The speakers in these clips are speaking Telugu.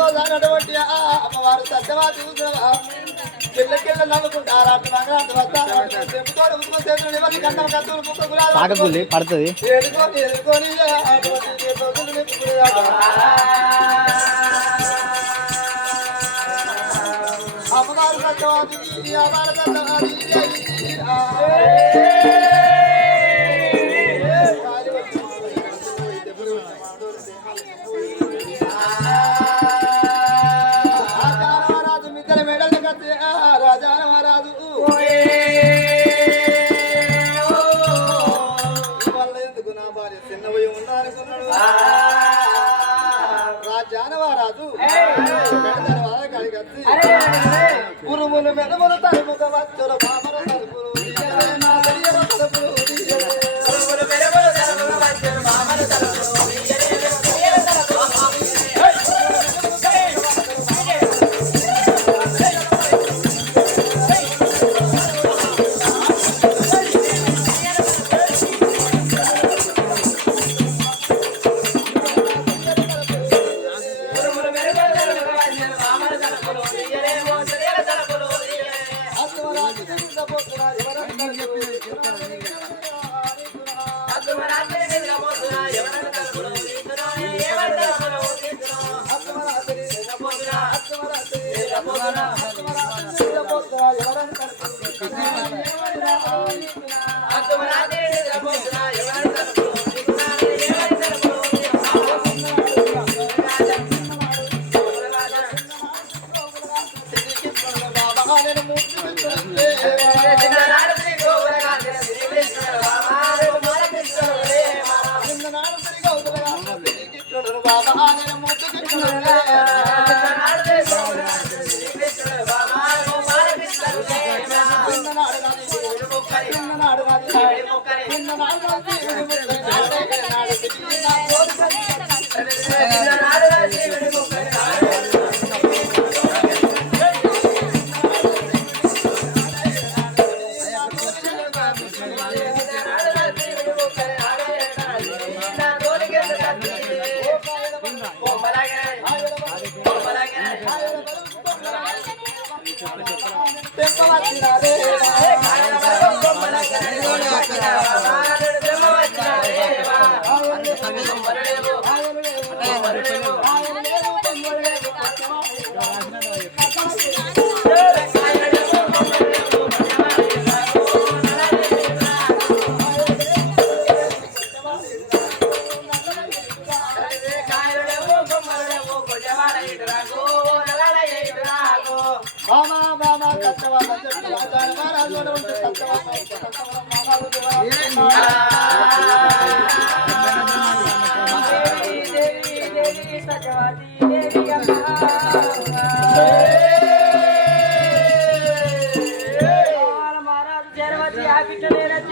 అన్నటువంటి అమ్మవారు సత్యవాది కిళ్ళ నవ్వుకుంటారు పడుతుంది ఎదుర్కొని అమ్మవారు సత్యవాది అమ్మవారు రాజు మిద్దల మెడలు కత్తి రాజారామరాజు వాళ్ళ ఎందుకు నా భార్య చిన్నవై ఉన్నారనుకున్నాడు రాజానవారాజు కడిగత్తి గురుములు మెదములు తరుముక వచ్చుల మామల తలుపులు తలుపులు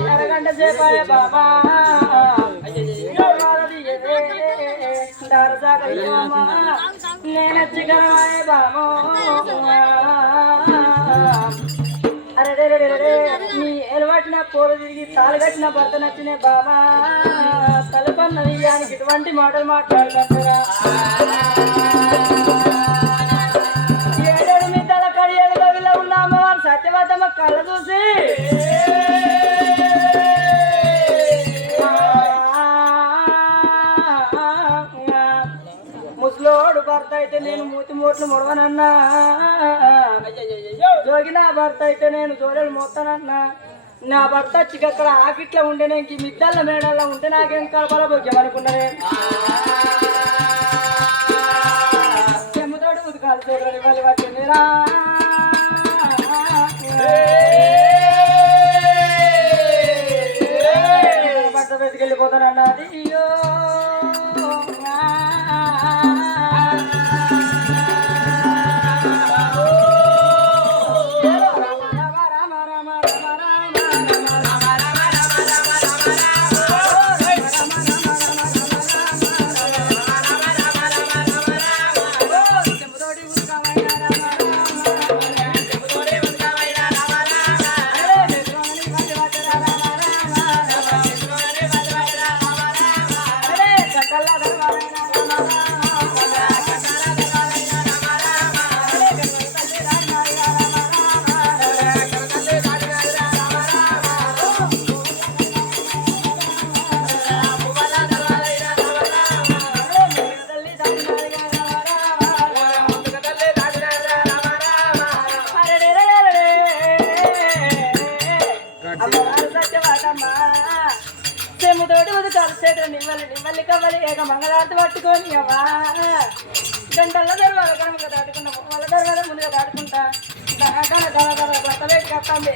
అరగంట సేపాయ బాబా నేను చిగరాయ బాబో అరే నీ ఎలవట్టిన పూల తిరిగి తాళి కట్టిన భర్త నచ్చిన బాబా తలపన్నది దానికి ఇటువంటి మాటలు మాట్లాడుకుంటారా ఏడేడు మీ తల కడియేడులో వీళ్ళ ఉన్న అమ్మవారు సత్యవతమ్మ కళ్ళ చూసి ముసలోడు భర్త అయితే నేను మూతి మూట్లు ముడవనన్నా జోగిన భర్త అయితే నేను జోడలు మోస్తానన్నా నా భర్త చిక్కక్కడ ఆకిట్లో ఉంటేనే ఇంక మిద్దళ్ళ మేడల్లో ఉంటే నాకేం కలపల భోగ్యం అనుకున్నానే చెమ్మతోడు ఉదకాలు చూడని వాళ్ళు వచ్చిందిరా భర్త వెతికెళ్ళిపోతానన్నది అయ్యో కల్లా తోటి ఉదకాలు చేతులు నిమ్మల్లి కవ్వాలి ఏక మంగళారతి పట్టుకొని అమ్మా గంటల్లో దర్వాల కనుక దాటుకున్నాము వాళ్ళ దర్వాల ముందుగా దాటుకుంటా భర్త పెట్టి కట్టాలి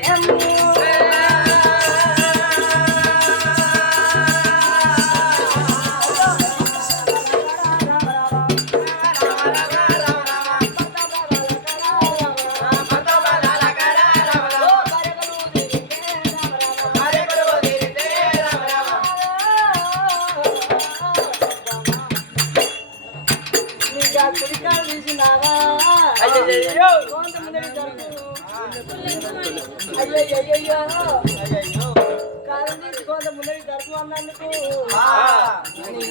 అయ్యో కాలం తీసుకోంత ముందరికి జరుపు అన్నందుకు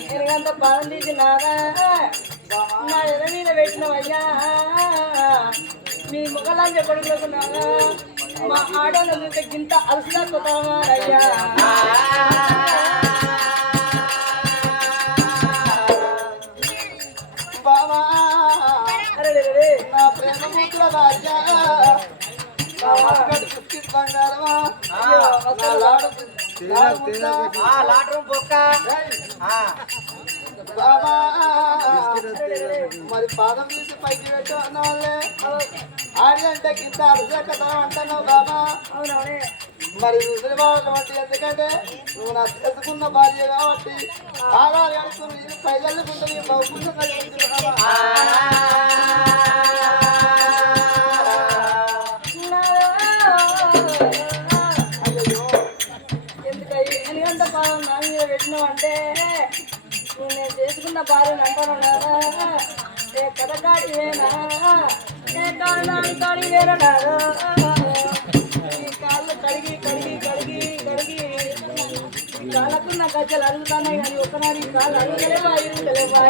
నేనంత పాలం తీసినారా నా ఎద మీద పెట్టినవయ్యా మీ ముఖలాంటి కొడుకున్నారా మా ఆడోళ్ళ చూస్తే గింత అలసిగా కొత్తమా అయ్యా బావా నా ప్రేమ ముద్ర రాజా బంగారమా బాబా మరి పాదం తీసి పైకి పెట్టు అన్న వాళ్ళే ఆడంటే గింత అలసే కదా అంటున్నావు బాబా మరి ముసలి బాబు అంటే ఎందుకంటే నువ్వు నా చేసుకున్న భార్య కాబట్టి ఆధార్ కడుకుని ఇది పైదల్లుకుంటుంది బహుకుంటుంది ఎందుకంత పాదం నా మీద పెట్టినావు అంటే నేను చేసుకున్న భార్యను అంటాను కదా ఏ కథకాడి వేనా ఏ కారణాన్ని కాడి వేనా ఈ కాళ్ళు కడిగి కడిగి కడిగి కడిగి కాళ్ళకున్న గజ్జలు అరుగుతున్నాయి కానీ ఒకనాడు ఈ కాళ్ళు అరుగుతలేవా ఇరుగుతలేవా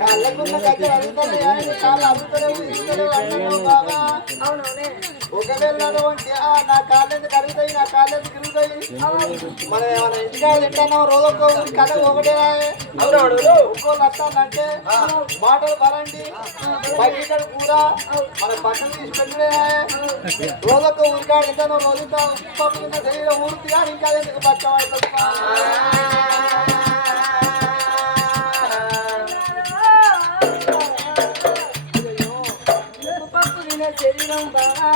కాళ్ళకున్న గజ్జలు అరుగుతున్నాయి కానీ కాళ్ళు అరుగుతలేవు ఇరుగుతలేవు అంటున్నావు బాబా అవునవునే ఒకవేళ నా కాళ్ళెందుకు కరుగుతాయి నా కాళ్ళెందుకు తిరుగుతాయి మనం ఏమైనా ఇంటికా తింటాం రోజొక్క కథ ఒకటే ఒక్కో లక్షాలంటే మాటలు పరండి బయట కూర మన బట్టలు తీసి పెట్టే రోజొక్క ఊరికాడ తింటాను రోజుతా ఉప్పు కింద శరీరం ఊరికి కానీ ఇంకా ఎందుకు పచ్చవాడుతుంది శరీరం బాగా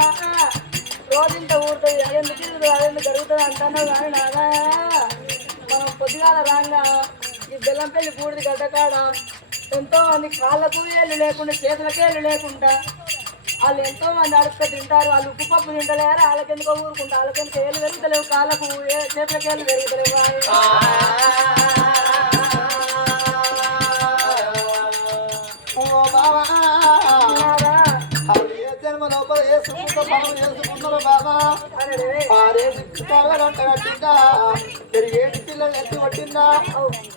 రోజంతా ఊరుతుంది అదెందుకు తిరుగుతుంది అదెందుకు జరుగుతుంది అంటున్నావు కానీ నాదా మనం పొద్దుగాల రాగా ఈ బెల్లంపల్లి పూడిది గడ్డకాడ ఎంతో మంది కాళ్ళకు ఏళ్ళు లేకుండా చేతులకి ఏళ్ళు లేకుండా వాళ్ళు ఎంతో మంది అడుక్క తింటారు వాళ్ళు ఉప్పు పప్పు తింటలేరు వాళ్ళకెందుకో ఊరుకుంటారు వాళ్ళకెందుకు ఏళ్ళు పెరుగుతలేవు కాళ్ళకు చేతులకి ఏళ్ళు పెరుగుతలేవు లోపల వేసుకుంటా మనం వేసుకున్నారు బాబా కట్టిందా పెరిగేటి పిల్లలు ఎత్తి పట్టిందా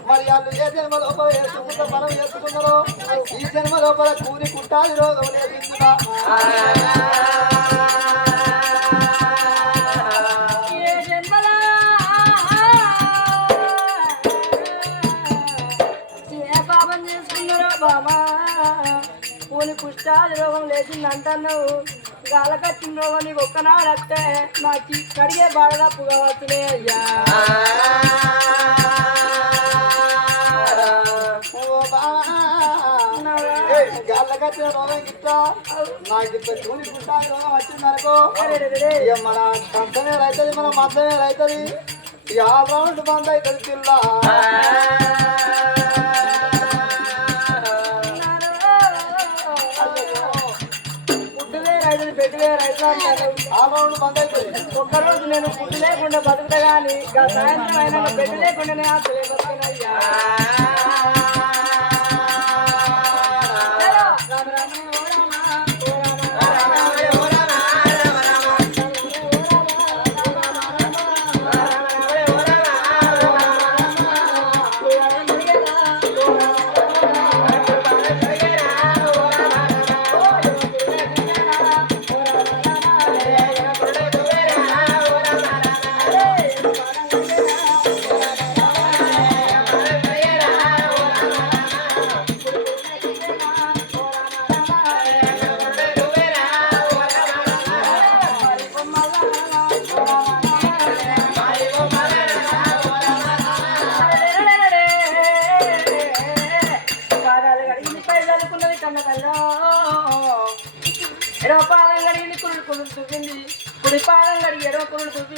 మరి వాళ్ళు ఏ జన్మ లోపల వేసుకుంటా మనం వేసుకున్నారు ఈ జన్మ లోపల కూని కుట్టాలి రోగం లేకుండా ఏ పాపం చేసుకున్నారో బాబా పూని కుష్టాది రోగం లేచింది అంటున్నావు గాల కట్టిన రోగం నీకు ఒక్కనాడు వస్తే నాకు కడిగే బాగా పుగవచ్చులే అయ్యా గాళ్ళ కట్టిన రోగం గిట్లా నాకు ఇప్పుడు కూని కుష్టాది రోగం వచ్చిందనుకో మన కంచమే రైతుంది మన మందమే రైతుంది ఇక ఆ రౌండ్ బంద్ అవుతుంది పిల్ల ఒక్కరోజు నేను ఫుడ్ లేకుండా బతుకుతా కానీ సాయంత్రం అయినా బెడ్ లేకుండా అసలే బతుకునయ్యా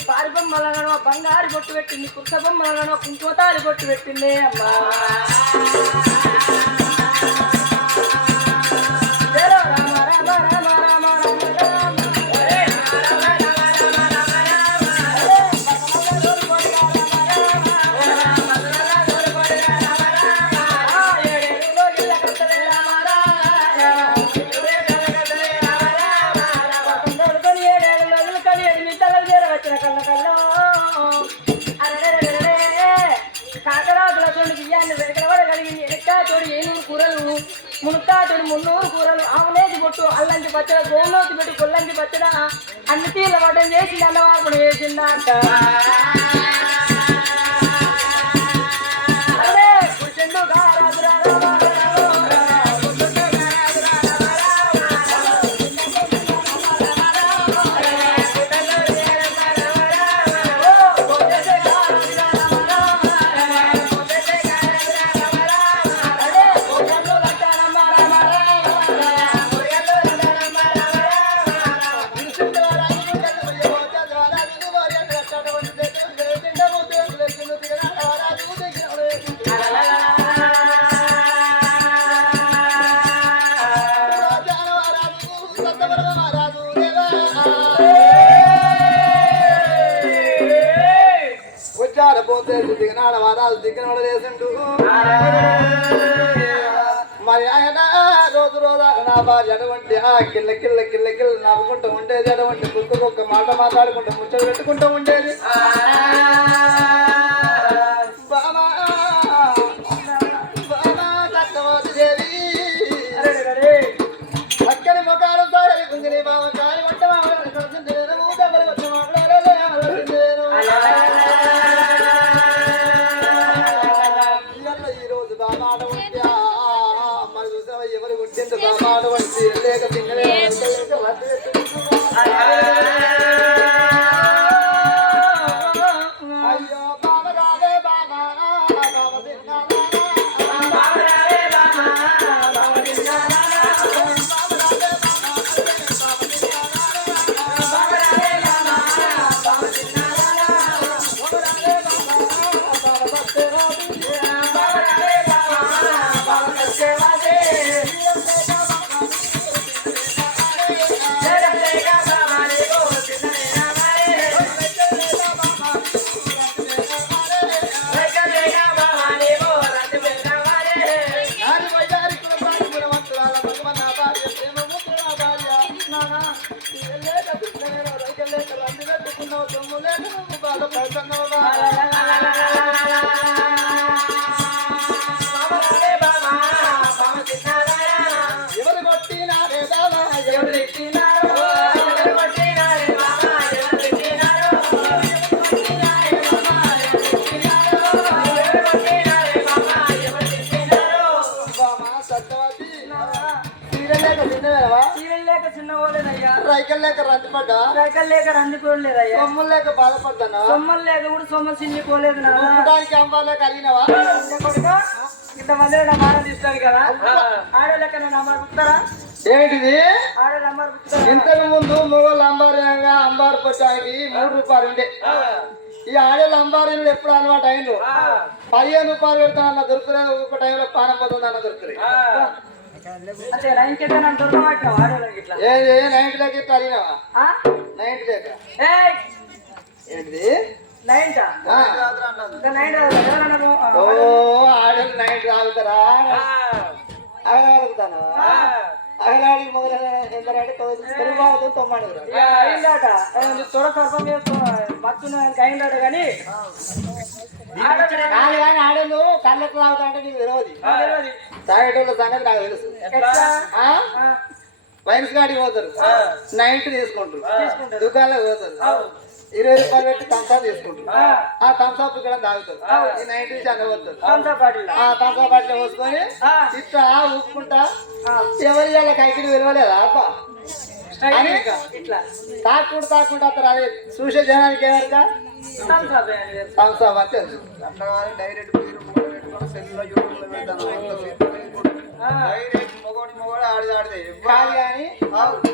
పారి బొమ్మలను బంగారు బొట్టు పెట్టింది కుర్త బొమ్మలను కుంకుమతారి బొట్టు పెట్టింది అమ్మా మునక్కాతోడు 300 కూరలు ఆవునేది బొట్టు అల్లంటి పచ్చడ గోమలోకి పెట్టి కొల్లంటి పచ్చడ అన్ని తీర్ల వడ్డం చేసి అన్నవార్పుడు వేసిందంట దిగినాడు వారాలు దిగినాడు వేసిండు మరి ఆయన రోజు రోజు నా భార్య అటువంటి కిల్ల కిల్ల కిల్ల కిల్ల నవ్వుకుంటూ ఉండేది అటువంటి కుక్క మాట మాట్లాడుకుంటూ ముచ్చట పెట్టుకుంటూ ఉండేది బామా బామా సత్యవతి దేవి అక్కడి ముఖాలు సారి కుంగిని బావ కాలి వంట ఎవరు కొట్టింది బామాడు వంటి లేక తింగలే అయ్యో బాబా రావే బాబా బాబా తిన్నానా ఎవరు కొట్టినారే బాబా ఎవరు ఎక్కినారో రైకల్ లేక రందిపడ్డా రైకల్ లేక రందుకోలేదయ్యా సొమ్ములు లేక బాధపడ్డానా సొమ్మలు లేక కూడా సొమ్మలు చిందిపోలేదు ఉప్పడానికి అంబాలే కలిగినవా ఇంతమంది నంబర్ తీస్తారు కదా ఆడోళ్ళకి నంబర్ పుట్టారా ఏంటిది ఆడోళ్ళు నంబర్ పుట్టారా ఇంతకు ముందు మొగోళ్ళు అంబారంగా అంబారు పట్టానికి 3 రూపాయలు ఉండే ఈ ఆడోళ్ళు అంబారీలు ఎప్పుడు అలవాటు అయిండు 15 రూపాయలు పెడతా అన్న దొరుకుతుంది ఒక్కొక్క టైంలో పానం పోతుంది అన్న దొరుకుతుంది అంటే 90 దొరకబట్టినావు ఆడోళ్ళకి ఇట్లా ఏ 90 లకి ఇట్లా అడిగినావా 90 లేక ఏంటిది 90 ఓ ఆడోళ్ళు 90 తాగుతారా అగలగలుగుతాను అగలాడి మొదలైన ఎందరంటే తెలుగు బాగుతో తొమ్మాడు అయిందాట తొడ సర్పం అయిందాట కానీ కానీ ఆడోళ్ళు కళ్ళకు తాగుతా అంటే నీకు తెలియదు తాగేటోళ్ళ సంగతి నాకు తెలుసు వైన్స్ గాడికి పోతారు 90 తీసుకుంటారు దుకాణాలకు పోతారు 20 రూపాయలు పెట్టి తంసా తీసుకుంటారు ఆ తంసాపు ఇక్కడ తాగుతారు ఈ 90 చందపోతారు ఆ తంసా బాటిల్ పోసుకొని ఇట్లా ఊపుకుంటా ఎవరి వాళ్ళ కైకిని విలువలేదా అబ్బా ఇట్లా తాకుంటా అతను అదే చూసే జనానికి ఏమరక తంసాప్ అని తెలుసు డైరెక్ట్ కాదు కానీ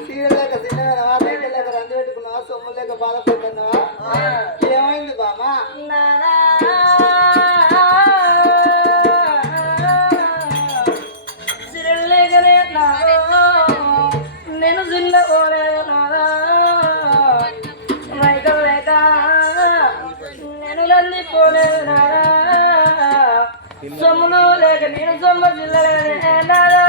సీరియల్ లేక తిన్నవా సైకిల్ లేక రంది పెట్టుకున్నావా సొమ్ము లేక బాధపడుతున్నావా మంది పోలేదు నారా సొమ్ములు లేక నేను సొమ్మ జిల్లలే నారా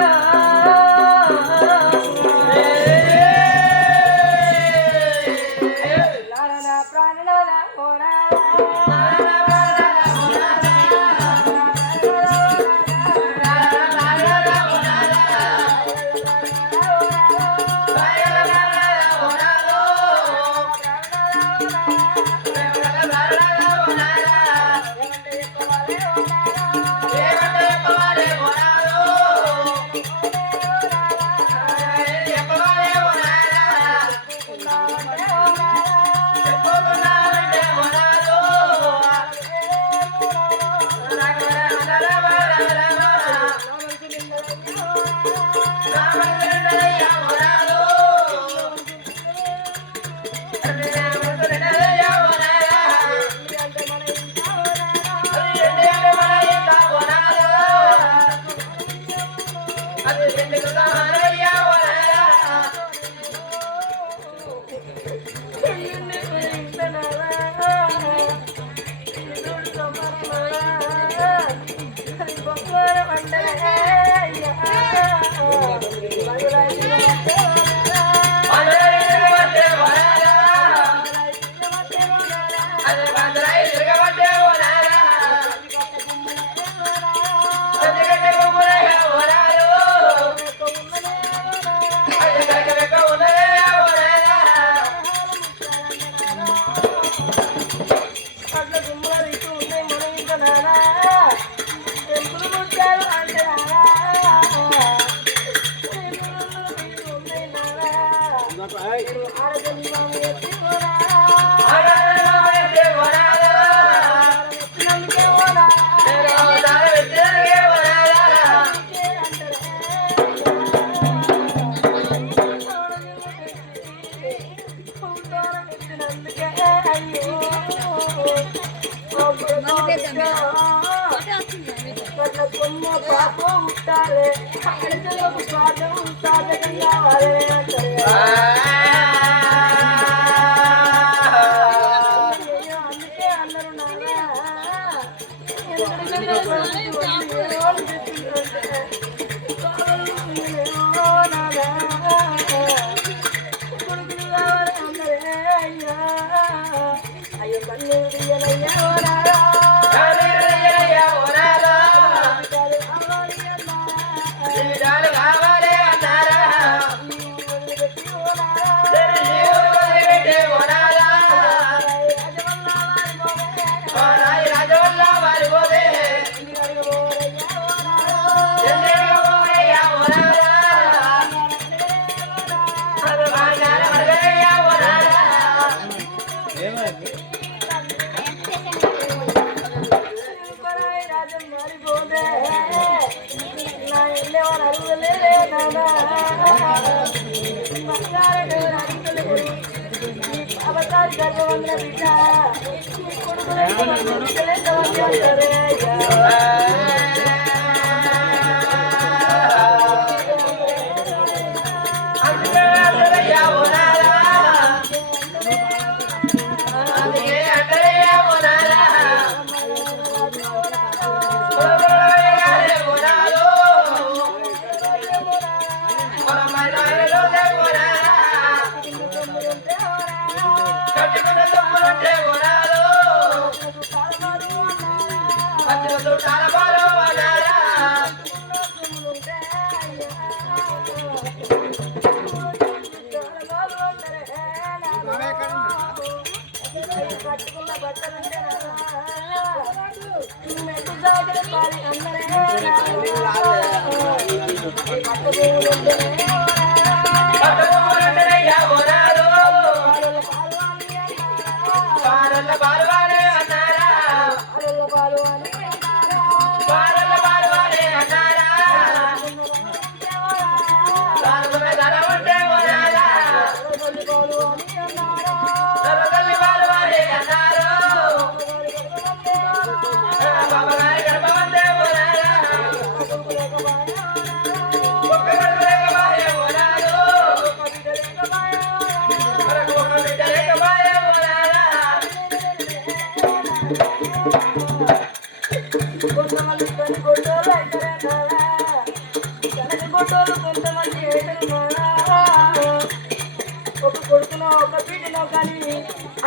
ఏమో కానీ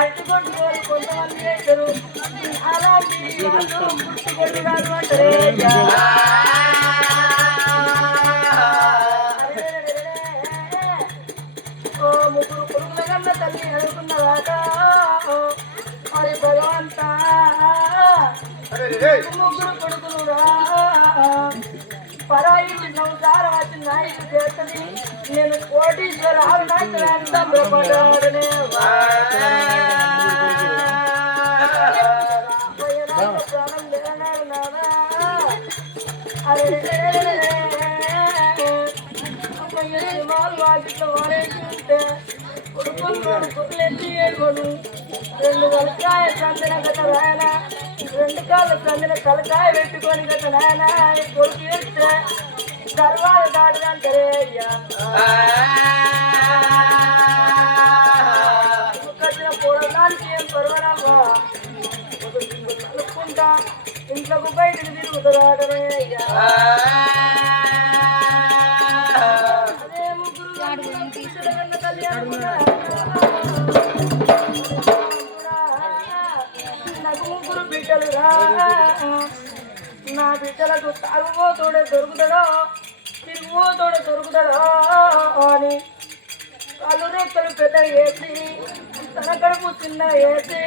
అట్టుకొట్టుకోరు కొంతమంది చేస్తారు అలాంటి వాళ్ళు పుట్టుకొట్టు కాదు అంటారే ఓ ముగ్గురు కొడుకుల కన్నా తల్లి అనుకున్నదాట మరి భగవంతా ముగ్గురు కొడుకులు రా పరాయి సంసారం వచ్చి నాయకు చేస్తుంది నేను కోటీశ్వర సంబరపడాడనే ప్రాణం లేనాడు నాదా అరే వాటితో వాడేస్తుంటే కొడుకులు కొడుకులు ఎత్తి వేయకూడదు 2 తలకాయ సందిన గత రాయన 2 కాళ్ళు సందిన తలకాయ పెట్టుకొని గత నాయన కొడుకు వేస్తే తర్వాత దాటిదంటే అయ్యా కట్టిన పూడడానికి ఏం పర్వాలమ్మా కలుపుకుంటా ఇంట్లోకి బయటకు తిరుగుతుందాటమే అయ్యా అదే ముగ్గురు కళ్యాణం నాకు ముగ్గురు బిడ్డలు రా నా బిడ్డలకు తాగుబోతోడే దొరుకుతాడో తిరుగుబోతోడే దొరుకుతాడో అని కళ్ళు రెక్కలు పెద్ద వేసి తన కడుపు చిన్న వేసి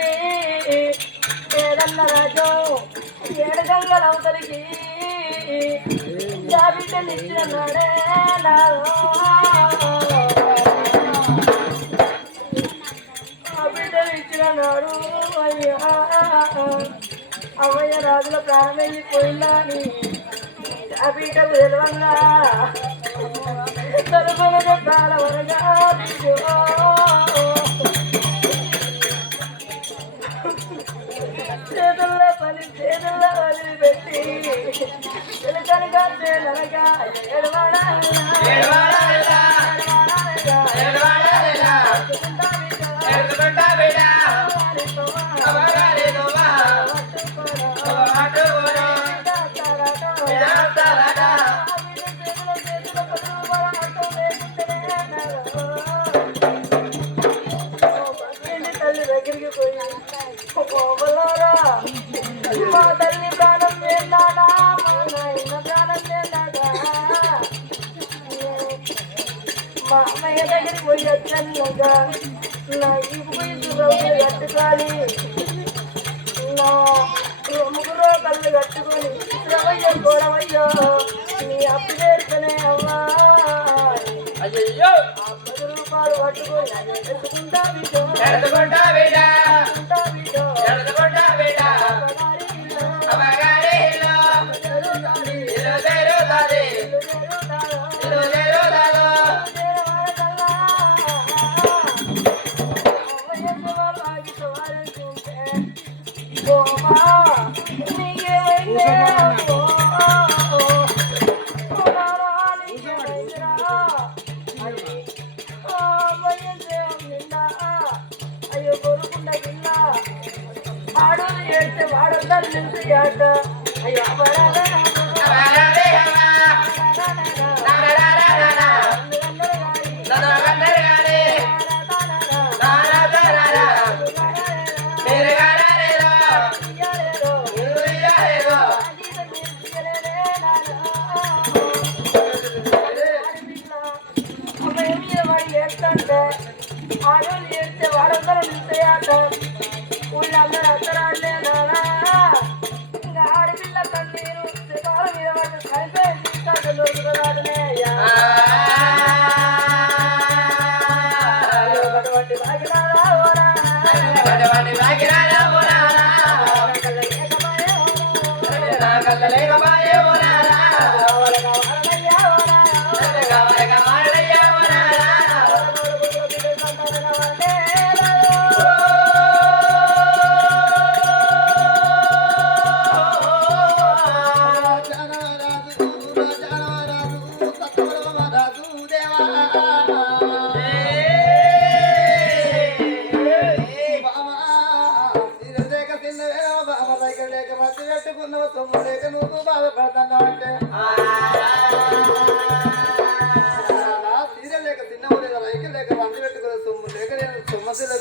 ఏదన్న రాజు 7 గంగల అవతలికి నా బిడ్డలు ఇచ్చిన నాడే బిడ్డలు ఇచ్చిన నాడు అయ్యా అమ్మయ్య రాజుల ప్రాణం వెళ్ళిపోయిందా అని ఆ బిడ్డకు తెలవంగా తలుపులు చెప్పాల వరగా చేతుల్లో వదిలిపెట్టి తెలుకనగా చేదనగా ఎడవాడా తల్లి దగ్గరికి పోయి మా తల్లి ప్రాణం చేద్దానా మా నాయన ప్రాణం చేద్దాగా మా అమ్మయ్య దగ్గరికి పోయి వచ్చానుగా నా ఇప్పుడు రౌతులు కట్టుకోవాలి నా ముగ్గురు కళ్ళు కట్టుకొని రవయ్య గోడవయ్యో నీ అప్పు చేస్తేనే అమ్మా అయ్యో 10 రూపాయలు పట్టుకొని ఎత్తుకుంటా బిడ్డో అయ్యో కొరుకుండా కింద ఆడోళ్ళు ఏడితే వాడొద్దని నిలిచి ఆట అయ్యో ఏడుతుంటే ఆడోళ్ళు ఏడితే వాడొద్దని నిలిచి ఆట ఊళ్ళందరూ అత్తరాడలే నానా ఇంకా ఆడపిల్ల కన్నీరు శివాల మీద పట్టు కలిపే తీసుకుంటే అయ్యా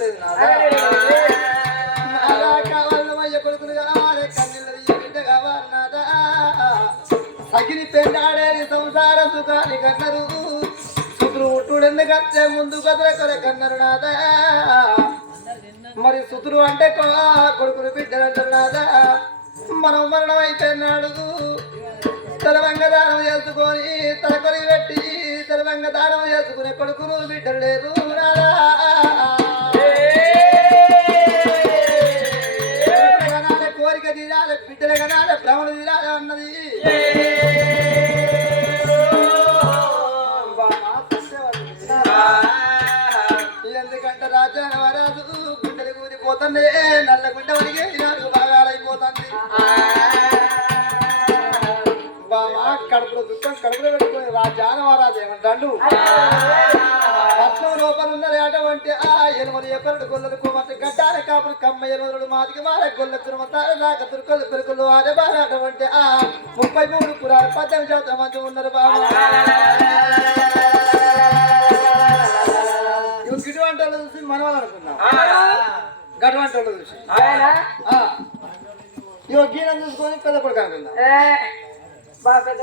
లేదు నాదా కావాలయ్య కొడుకులు కావాలి కన్నీళ్ళ బిడ్డ కావాలి నాదా సగిని పెళ్ళాడే సంసార సుఖాన్ని కన్నరు సుతులు ఉట్టుడెందుకంటే ముందు కదల కన్నరు నాదా మరి సుతులు అంటే కొడుకులు బిడ్డలంటారు నాదా మనం మరణం అయిపోయినాడు తలవంగ దానం చేసుకొని తలకొరి పెట్టి తలవంగ దానం చేసుకునే కొడుకులు బిడ్డలు లేదు నాదా కోరిక తీరాలి బిడ్డల కనాలి భ్రమణ తీరాలి అన్నది ఎందుకంటే రాజా వరాదు గుండెలు కూలిపోతుంది నల్ల గుండె వలిగే నాలుగు భాగాలైపోతుంది బామా కడుపులో దుఃఖం కడుపులో పెట్టుకుని రాజాన వరాదు ఏమంటాడు రత్నం లోపల ఉన్నది అటువంటి ఆ ఎనుమలు ఎపరుడు గొల్లలు కోమంటే గడ్డాల కాపులు కమ్మ ఎనుమరుడు మాదికి మార గొల్ల తిరుమతార దాక తురుకొల్లు పెరుకులు ఆడే బాగా అటువంటి ఆ 33 పురాలు 18 మంది ఉన్నారు బాబు గిటు వంటలు చూసి మనవాళ్ళు అనుకున్నాం గటు వంటలు చూసి ఇగో గీనం చూసుకొని పెద్ద కొడుకు అనుకుందాం బాగా పెద్ద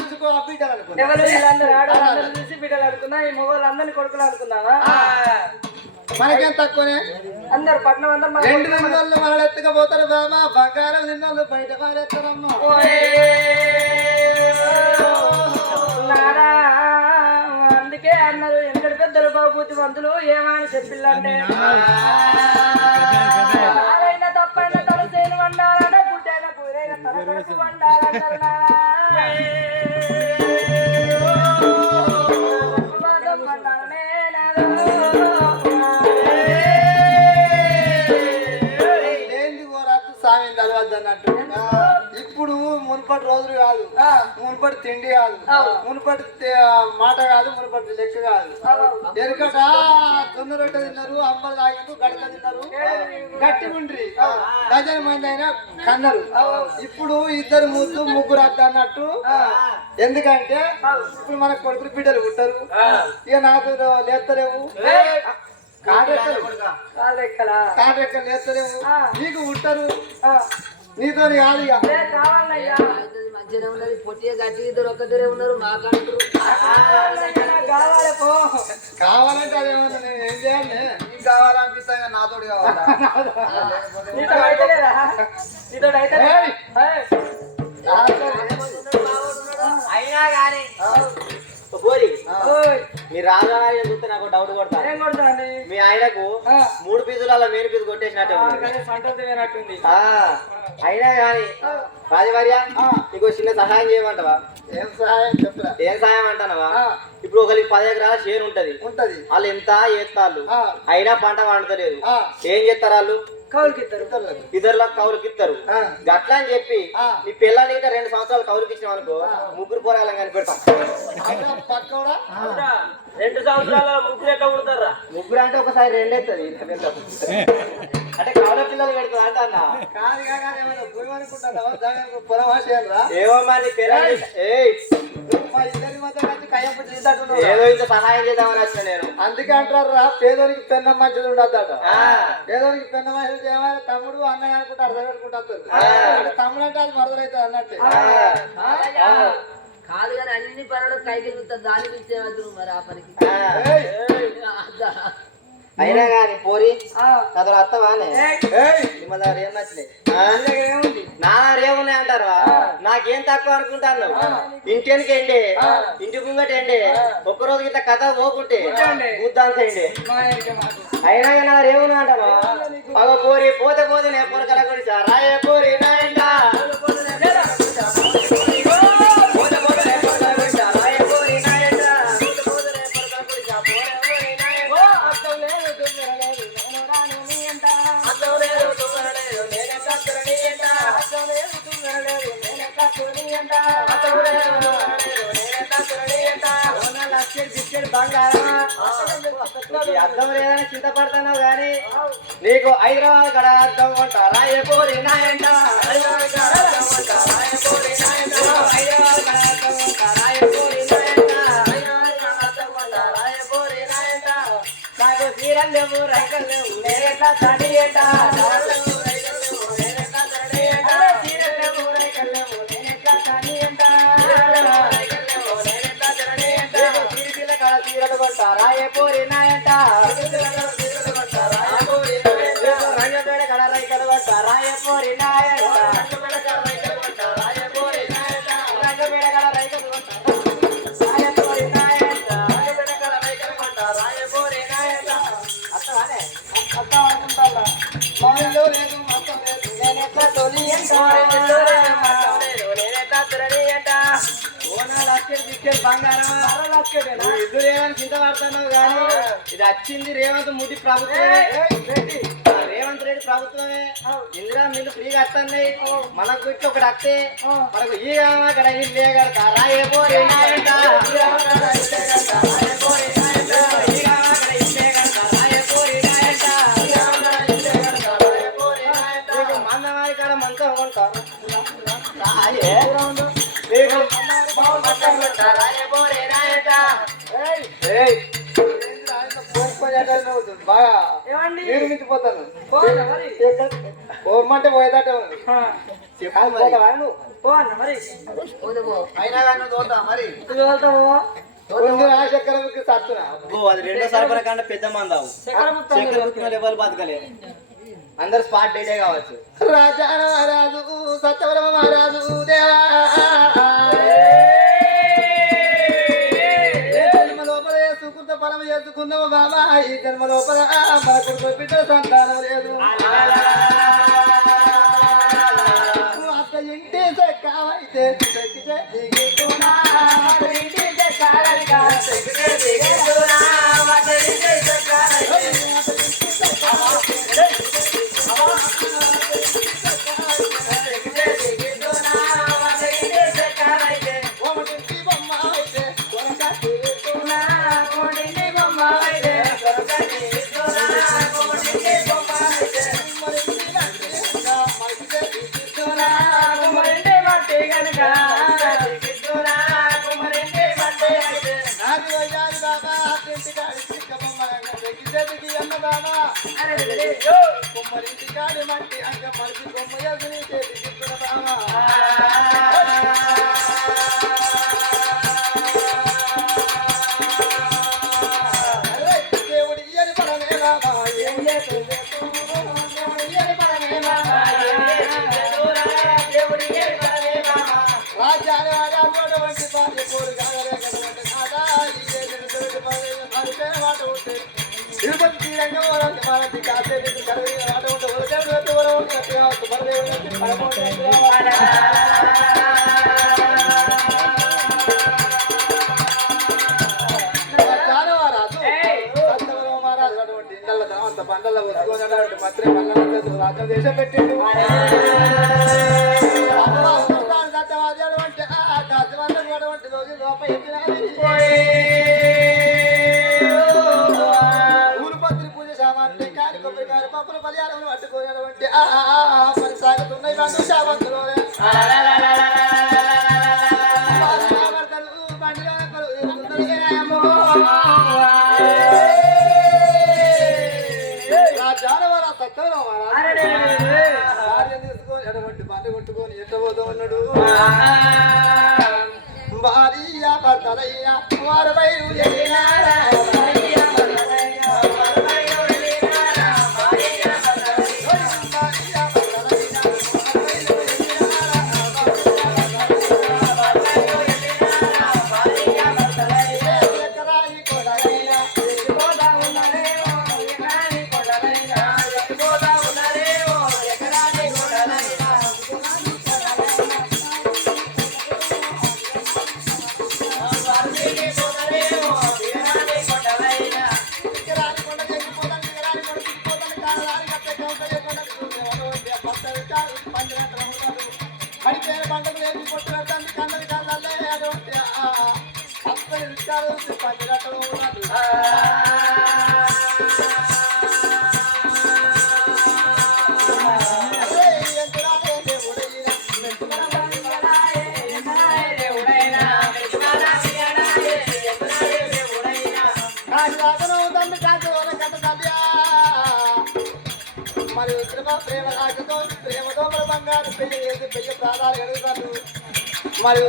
చూసుకో బిడ్డలు అనుకున్నా ఎవరు వీళ్ళందరూ ఆడవాళ్ళందరూ చూసి బిడ్డలు అనుకున్నా ఈ మొగోళ్ళందరినీ కొడుకులు అనుకున్నావా మనకేం తక్కువనే అందరు పట్నం అందరు 2 నిమిషాల్లో మనల్ని ఎత్తుకపోతారు బామా బంగారం తిన్నోళ్ళు బయట పారేస్తారమ్మా అందుకే అన్నారు ఎంకటి పెద్దలు బాబూతి మందులు ఏమని చెప్పిల్లంటే అయినా తప్పైనా తల చేయను వండాలంటే గుడ్డైనా కూరైనా తల కడుపు వండాలంటారు అన్నట్టు ఇప్పుడు మునుపటి రోజులు కాదు మునుపటి తిండి కాదు మునుపటి మాట కాదు మునుపటి లెక్క కాదు ఎరుకట జొన్న రొట్టె తిన్నారు అంబలు తాగినారు గడక తిన్నారు గట్టి ఉండ్రి డజన్ మంది అయినా కన్నారు ఇప్పుడు 2 ముగ్గురు అద్ద అన్నట్టు ఎందుకంటే ఇప్పుడు మన కొడుకులు బిడ్డలు పుట్టారు ఇక నాకు లేస్తలేవు కాడెక్కలు లేస్తలేవు నీకు పుట్టరు నీతో కాదు మంచిగా ఉన్నది పొట్టిగా గట్టి ఇద్దరు ఒక్కరే ఉన్నారు మాట్లాడుతున్నారు కావాలంటే అదేమన్నా నేను ఏం చేయాలి నీకు కావాలనిపిస్తా నాతో కావాలా అయినా కానీ మీ రాజా చూస్తే నాకు డౌట్ కొడతా మీ ఆయనకు 3 పీసులలో మెయిన్ పీసు కొట్టేసినట్టు అయినా కానీ రాజభార్య నీకు చిన్న సహాయం చేయమంటావా ఏం సహాయం చెప్తా ఏం సహాయం అంటానవా ఇప్పుడు ఒకరికి 10 ఎకరాల షేర్ ఉంటది వాళ్ళు ఎంత చేస్తారు అయినా పంట పండుతలేదు ఏం చేస్తారు వాళ్ళు ఇద్దరులకు కౌలుకి ఇస్తారు గట్లా అని చెప్పి నీ పిల్లలు ఇంకా 2 సంవత్సరాలు కౌలుకి ఇచ్చిన అనుకో 3 పోరాలని కనిపెడతాం 2 సంవత్సరాల ముగ్గురు ఎట్లా పుడతారా 3 అంటే ఒకసారి 2 అవుతుంది అంటే కౌల పిల్లలు పెడతా అంట అన్న ఏమో మరి ఏదో ఇంత సహాయం చేద్దామని వచ్చిన నేను అందుకే అంటారు రా పేదోనికి పెన్న మంచిది ఉండద్దట పేదోనికి పెన్న మంచిది ఏమైనా తమ్ముడు అన్నయ్య అనుకుంటే అర్థం పెట్టుకుంటారు తమ్ముడు అంటే అది మరదలైతుంది అన్నట్టే కాదు కానీ అన్ని పనులు కైకి దాని ఇచ్చే మరి ఆ పనికి అయినా కానీ పోరి నాతో అత్తవానే ఏం నచ్చినాయి నా రేమున్నాయి అంటారు నాకేం తక్కువ అనుకుంటాను ఇంటికి ఎండే ఇంటి ముంగట ఎండే ఒక్కరోజు ఇట్లా కథ పోకుంటే బుద్ధాంత ఎండే అయినా కానీ నా రేమున్నా అంటారు అగ పోరి పోతే పోతే నేను పొరకల గురించి రాయే పోరి నా ఎండ అర్థం లేదని చింతపడతావు గాని నీకు హైదరాబాద్ కడ అర్థం అంటారా ఎపోరి నాయంట నాకు రైకలేవు నేనెట్లా తడియేట రాయే పోరి నాయంట రంగపేడ కడ రైకలు పట్ట రాయే పోరి నాయంట రంగపేడ కడ రైకలు పట్ట రాయే పోరి నాయంట రాయే పోరి నాయంట అత్తవానే అత్త అనుకుంటా మామిలో లేదు అత్త లేదు నేనెట్లా తొలి అంట నేనెట్లా తొలి అంట బంగారం ఇద్దరు ఏమైనా చింత పడుతున్నావు కానీ ఇది వచ్చింది రేవంత్ ముడి ప్రభుత్వమే రేవంత్ రెడ్డి ప్రభుత్వమే ఇందిరా మిల్లు ఫ్రీగా వస్తున్నాయి మనకు ఇట్లా ఒకటి వస్తే మనకు ఈ అక్కడ ఇల్లే కడతా రాయే పోరే నాయంట మందమారి కాడ మంచం కొంటారు నిర్మించిపోతాను కోరమంటే పోయేదట అయినా కానీ తోతా మరి చక్కెరకి సత్తున్నా అది రెండో సరఫరా కంటే పెద్ద మందావు చక్కెర ఎవరు బతకలే అందరు స్పాట్ డేటే కావచ్చు రాజా మహారాజు సత్యవరమ మహారాజు దేవా జన్మ లోపల సుకృత పరమ చేసుకున్నావు బాబా ఈ జన్మ లోపల మన కొడుకు బిడ్డ సంతానం లేదు అత్త ఇంటి కావైతే కొమ్మరింటికాడి మంటి అంక మనిషి కొమ్మని చేతికిస్తున్న బామా దేవుడి ఇయని పడనే బామా ఏం చేస్తుంది రాజ్యాలు ఆడాడు వంటి భార్య కోరు కాగలేకటువంటి కాదా మాట ఉంటే తిరుపతి తీరంగా మనకి కాసేపు కరవీన మాట ఉంటే మహారాజు అటువంటి ఇళ్ళ అంత పంటల్లో వస్తున్నటువంటి మంత్రి మల్లన్న రాజ్యం దేశం పెట్టిండు సత్యవాద్యాలు అంటే దశవంతం అటువంటి రోజు లోప ఊరుపత్రి పూజ సామాన్లు కాని కొబ్బరికాయలు పప్పుల పర్యాలను పట్టుకునేటువంటి మరి సాగుతున్నాయి బంధు శావంతులు జానవర భార్య తీసుకొని ఎటువంటి బండి కొట్టుకొని ఎట్టబోతూ ఉన్నాడు భార్య భర్తలయ్య వారు బయలు పడిపోయిన పంటలు వేసి కొట్టుకుంటుంది కన్నది కళ్ళే అటువంటి అప్పటి విషయాలు పండినట్లు ఉన్నది కాదు తండ్రి కాదు కథ కళ్యా మరి ప్రేమ రాకతో ప్రేమతో మన బంగారు పెళ్లి చేసి పెళ్లి ప్రాణాలు కలుగుతారు మరి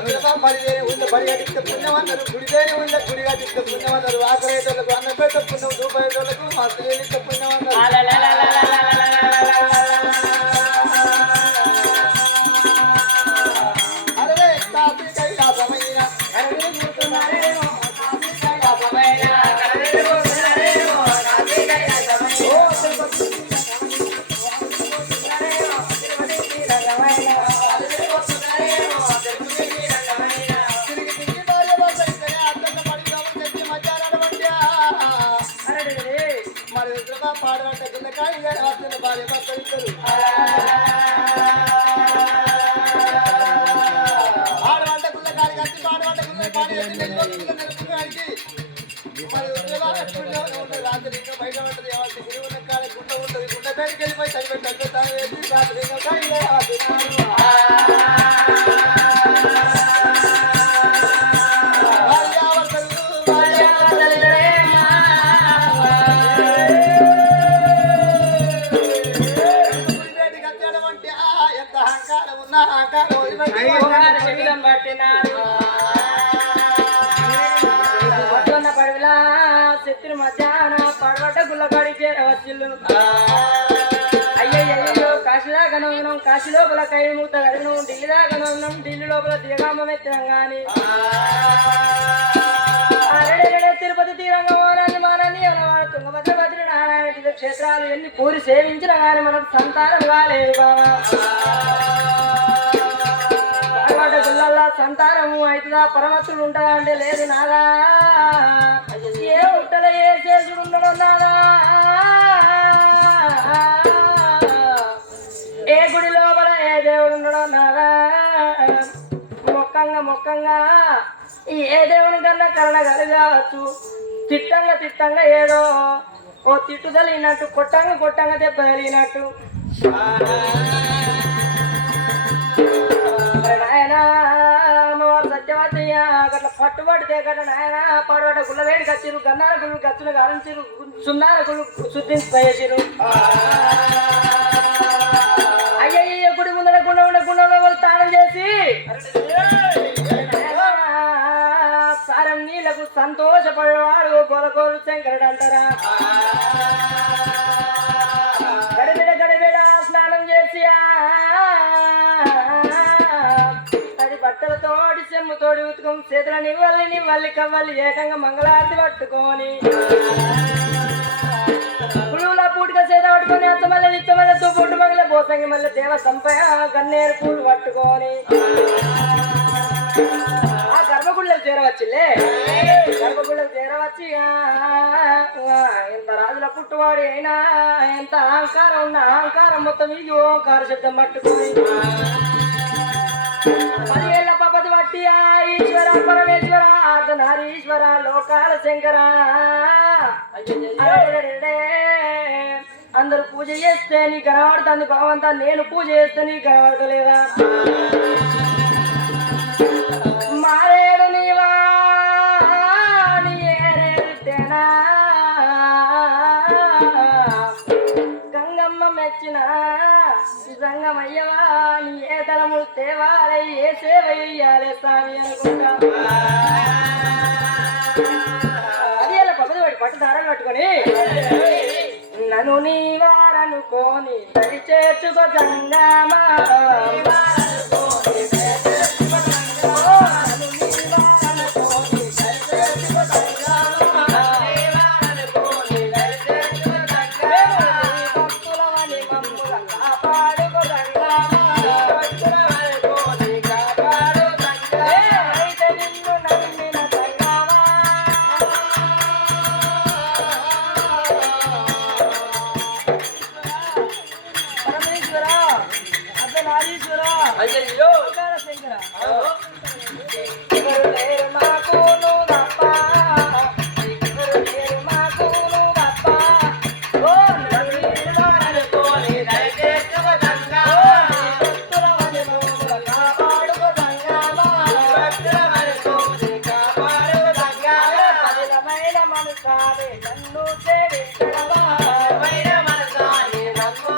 బడి కట్టిస్తే పుణ్యం అన్నారు గుడిదేని ఉండ గుడి కట్టిస్తే పుణ్యం అన్నారు ఆకరేతలకు అన్న పెట్ట పుణ్యం రూపాయలకు మస్తు చేస్తే పుణ్యం అన్నారు అరే కాఫీ కైలాసమైన పాడబడ్డ పిల్లకాయ భార్య భర్త ఇద్దరు ఆడబడ్డ పిల్లకాయ కట్టి పాడబడ్డ పిల్లకాయ మరి ఉంటుంది రాత్రి ఇంకా బయట ఉంటుంది ఎవరి గురి ఉన్న కాడ గుంట ఉంటుంది గుంట బయటకి వెళ్ళిపోయి చనిపెట్టి తాను వేసి రాత్రి ఎంత అహంకారం ఉన్నా అహంకారం పడవిలా శత్రు మధ్యాహ్న పడవట గుల్లబడి చేరవచ్చులు అయ్యయ్యో కాశీ దాకా నవ్వున్నాం కాశీ లోపల కై మూత గడిగినాం ఢిల్లీ దాకా నవ్వున్నాం ఢిల్లీ లోపల దిగగామం ఎత్తినాం గాని తిరుపతి తీరంగా ఓనాన్ని మానాన్ని ఎవరవాడు తుంగభద్ర భద్రి నారాయణ క్షేత్రాలు ఎన్ని పూరి సేవించిన గాని మనకు సంతానం కాలేదు బాబా గుల్లల్లా సంతానము అవుతుందా పరమత్తుడు ఉంటుందా అంటే లేదు నాదా ఏ ఉంటల ఏ చేసుడు ఉండడం నాదా ఏ గుడి లోపల ఏ దేవుడు ఉండడం నాదా మొక్కంగా ఏ దేవుని కన్నా కరణ కలిగావచ్చు తిట్టంగా ఏదో ఓ తిట్టు తలిగినట్టు కొట్టంగా దెబ్బ తలిగినట్టు నాయనా అమ్మవారు సత్యవతయ్య అట్లా పట్టుబడితే కదా నాయన పడబడ్డ గుళ్ళ వేడి కచ్చిరు గన్నాల గుళ్ళు గచ్చులు కారించిరు సున్నాల గుళ్ళు శుద్ధించిరు అయ్యయ్య గుడి ముందర గుండంలో వాళ్ళు తానం చేసి సారం నీళ్లకు సంతోషపడేవాడు గొలగోలు శంకరుడు అంటారా గడిబిడ స్నానం చేసి బట్టలతోటి చెమ్ముతోడి ఉతుకం చేతుల నివ్వల్లి కవ్వల్లి ఏకంగా మంగళారతి పట్టుకొని పులువుల పూటిగా చేత పట్టుకొని అత్తమల్ల తువ్వుట్టు మగల బోసంగి మళ్ళీ దేవ సంపయ గన్నేరు పూలు పట్టుకొని ఆ గర్భగుళ్ళకు చేరవచ్చులే గర్భగుళ్ళకు చేరవచ్చి ఎంత రాజుల పుట్టువాడి అయినా ఎంత అహంకారం ఉన్న అహంకారం మొత్తం ఇది ఓంకార శబ్దం పట్టుకొని 10 ఏళ్ల పపతి పట్టి ఈశ్వర పరమేశ్వర అర్ధనారీశ్వర లోకాల శంకర అందరూ పూజ చేస్తే నీ కనబడుతుంది భగవంతా నేను పూజ చేస్తే నీ కనబడతలేదా మారేడు నీవా నీ ఏరేనా గంగమ్మ మెచ్చిన సంగమయ్యవా నీ ఏ తలములు తేవాలై ఏ సేవ ఇయ్యాలే స్వామి అనుకుంటా 10 ఏళ్ళ పక్కన పట్టు దారాలు పట్టుకొని నన్ను నీ వారనుకోని తడి చేర్చుకో జంగామా అయ్యో శంకర మనసానే నన్ను సేవించడమా మనసానే నన్ను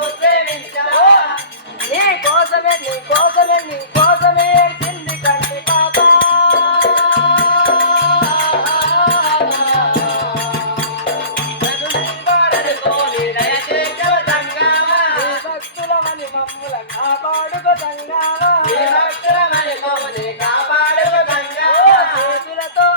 మమ్ముల కాపాడుకో గంగావా చేతులతో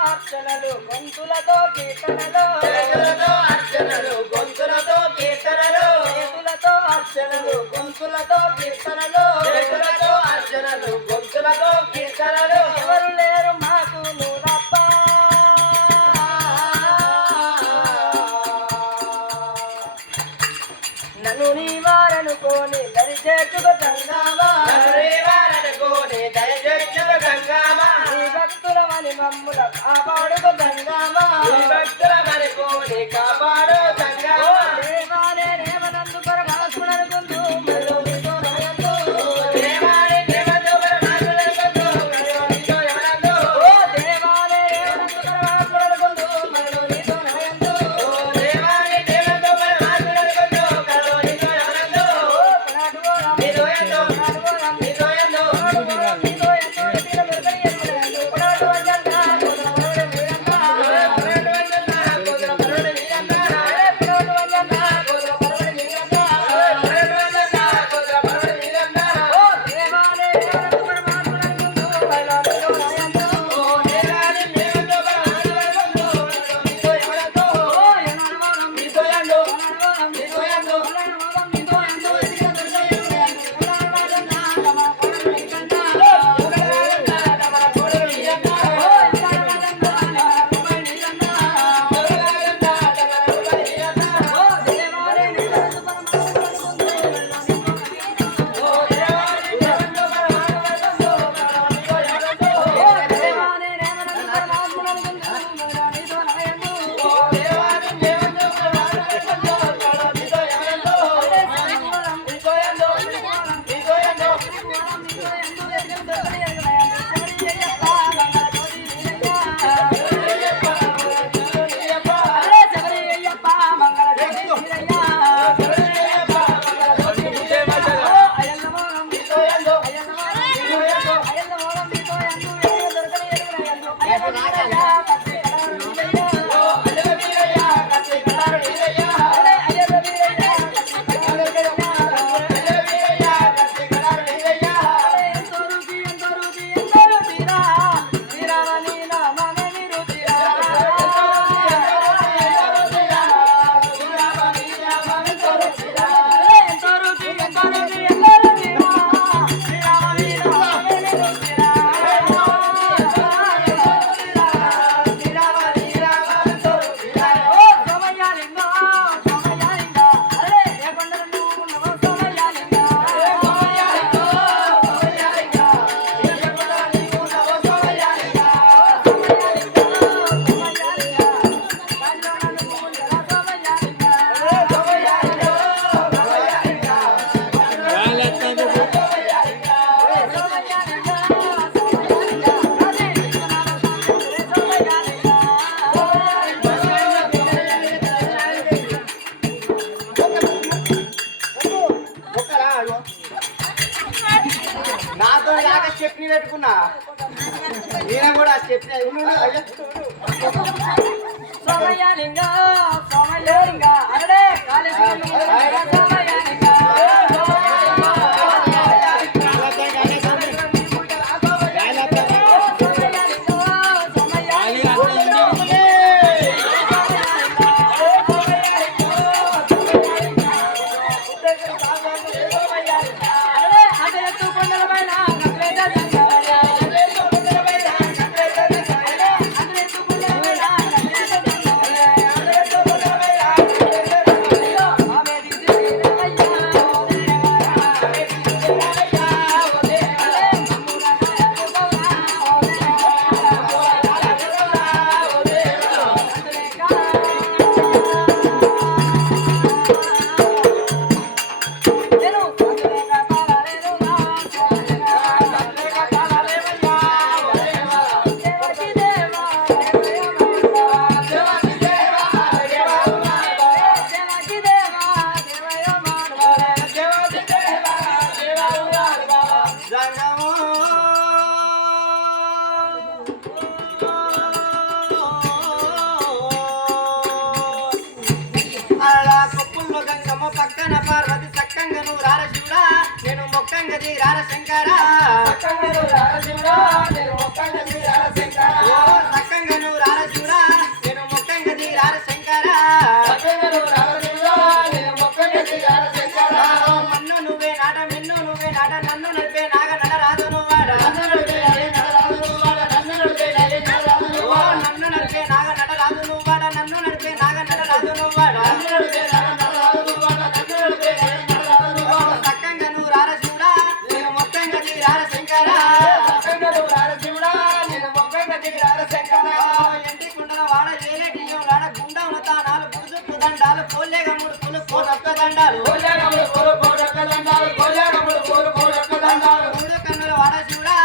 అర్చనలు గొంతులతో కీర్తనలు చేతులతో అర్చనలు గొంతులతో కీర్తనలు ఎవరు లేరు మాకు నువ్వు తప్ప నన్ను నీ వారనుకోని దరిచేతుకు గంగావా నీ భక్తులమని మమ్ముల కాపాడుకు గంగావా దేవాలే రేవనందు పరమాత్ముడనుకుందు మరో నీతో నాయందు దేవాలే రేవనందు పరమాత్ముడనుకుందు మరో నీతో నాయందు నాతో కాక చట్నీ పెట్టుకున్నా నేను కూడా చట్నీ సోమయాలింగ సోమయాలింగ అరే కాలేజీ సోమయాలింగ ఆమె మొక్కంగా దిగిరార శంకర చక్కగా నువ్వు రార శివుడా నేను మొక్కంగా దిగిరార శంకర చక్కంగా నువ్వు రార శివుడా నేను మొక్కంగా దిగిరార శంకర చక్కగా నువ్వు రార శివుడా నేను మొక్కంగా దిగిరార శంకర మన్ను నువ్వే నాట మిన్ను నువ్వే నాట నన్ను నడిపే నాగ నడరాదు నువ్వాడ నన్ను నడిపే నడరాదు నువ్వాడ నన్ను నడిపే నడరాదు నువ్వాడ నన్ను నడిపే నాగ నడరాదు నువ్వాడ నన్ను నడిపే నాగ నడరాదు నువ్వాడ నన్ను నడిపే నడరాదు నువ్వాడ నన్ను నడిపే నడరాదు నువ్వాడ చక్కంగా నువ్వు రార శివుడా నేను మొక్కంగా దిగిరార శంకర చక్కగా నువ్వు రార శివుడా నేను మొక్కంగా దిగిరార శంకర ఎంటి కుండల వాడ ఏలేటియం వాడ గుండముల తానాలు గుడుసుకు దండాలు కోల్లేగా ముడుకులు కోనొక్క దండాలు కోలాగములు కోలు కోడొక్క దండాలు కోలాగములు కోలు కోడొక్క దండాలు మూడు కన్నుల వాడ శివుడా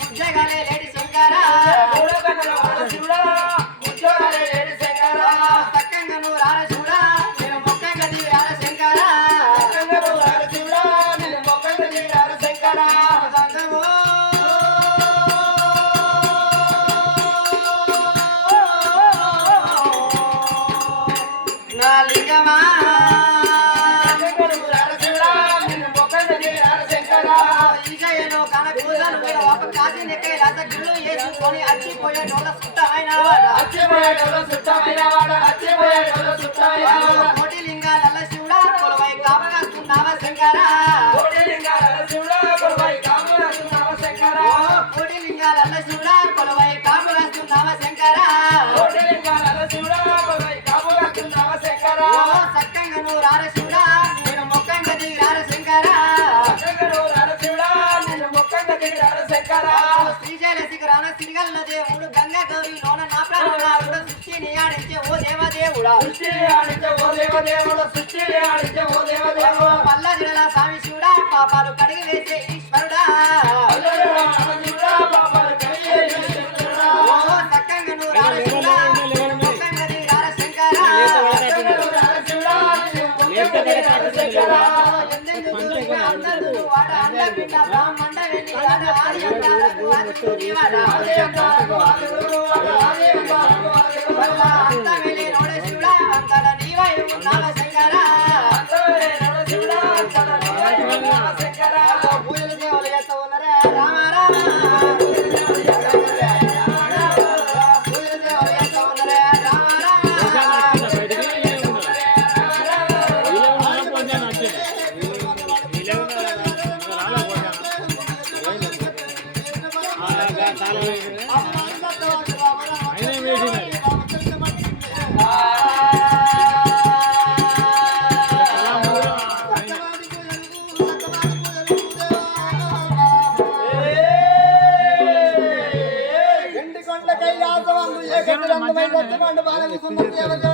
ముజ్జగాలే లేడి శంకర మూడు కన్నుల వాడ శివుడా ముచ్చోగాలే లేడి శంకర చక్కంగా నువ్వు రార శివుడా నేను మొక్కంగా దిగిరార శంకర చక్కగా నువ్వు రార శివుడా నేను మొక్కంగా దిగిరార శంకర సంగమో నా లింగమా చక్కగా నువ్వు రార శివుడా నేను మొక్కంగా దిగిరార శంకర ఈగయలో కనకూదలు మీద ఒక కాసి నెక్కే లత గిళ్ళు వేసుకొని అచ్చిపోయేటోళ్ళ సుట్టమైన వాడ అచ్చిపోయేటోడు సుత్తమైన వాడ అచ్చిపోయేటోడు సుత్తమైన వాడ కోటి లింగాల శివుడా కొలవై కాపగాస్తున్నావా శంకర కోటి లింగాల శివుడా కొలువై కాపురాస్తున్నావ శంకర కోటి లింగాల శివుడా కొలవై కాపగాస్తున్నావా శంకర కోటి లింగాల శివుడా కొలువై కాపురాస్తున్నావ శంకర సక్కంగా నువ్వు రార శివుడా నేను మొక్కంగా దిగిరార శంకర చక్కగా నువ్వు రార శివుడా నేను మొక్కంగా దిగిరార శంకర శ్రీశైల శిఖరాన సిరిగల్ల దేవుడు గంగా గౌరి లోన నా ప్రాణనాథుడు సృష్టిని ఆడించే ఓ దేవదేవుడా సృష్టి ఆడించే ఓ దేవదేవుడు సృష్టి ఆడించే ఓ దేవదేవుడు పల్లజిల స్వామి శివుడా పాపాలు కడిగి వేసే ఈశ్వరుడా అల్లెలుగా శివుడా పాపాలు కడిగే ఈశ్వరుడా. ఓ సక్కంగా నువ్వు రార శివుడా మొక్కంగా దిగిరార శంకర చక్కగా నువ్వు రార శివుడా నేను మొక్కంగా దిగిరార శంకర ఎందెందు దూరుగా అందరూ వాడ అండ బిడ్డ బ్రాహ్మణ వెళ్ళి వాడ ఆర్యంతాలకు వాదుకుని వాడ వల్ల అంత వెళ్ళి నోడ శివుడా అంతట నీవై ఉన్నావా శంకర పూజలు సేవలు చేస్తా ఉన్నారా రామ రామ పూజలు సేవలు చేస్తా ఉన్నారా రామ ఎండి కొండ కైలాసమందు ఏ గడ్డి రంగమైన బాలకి సుందర దేవత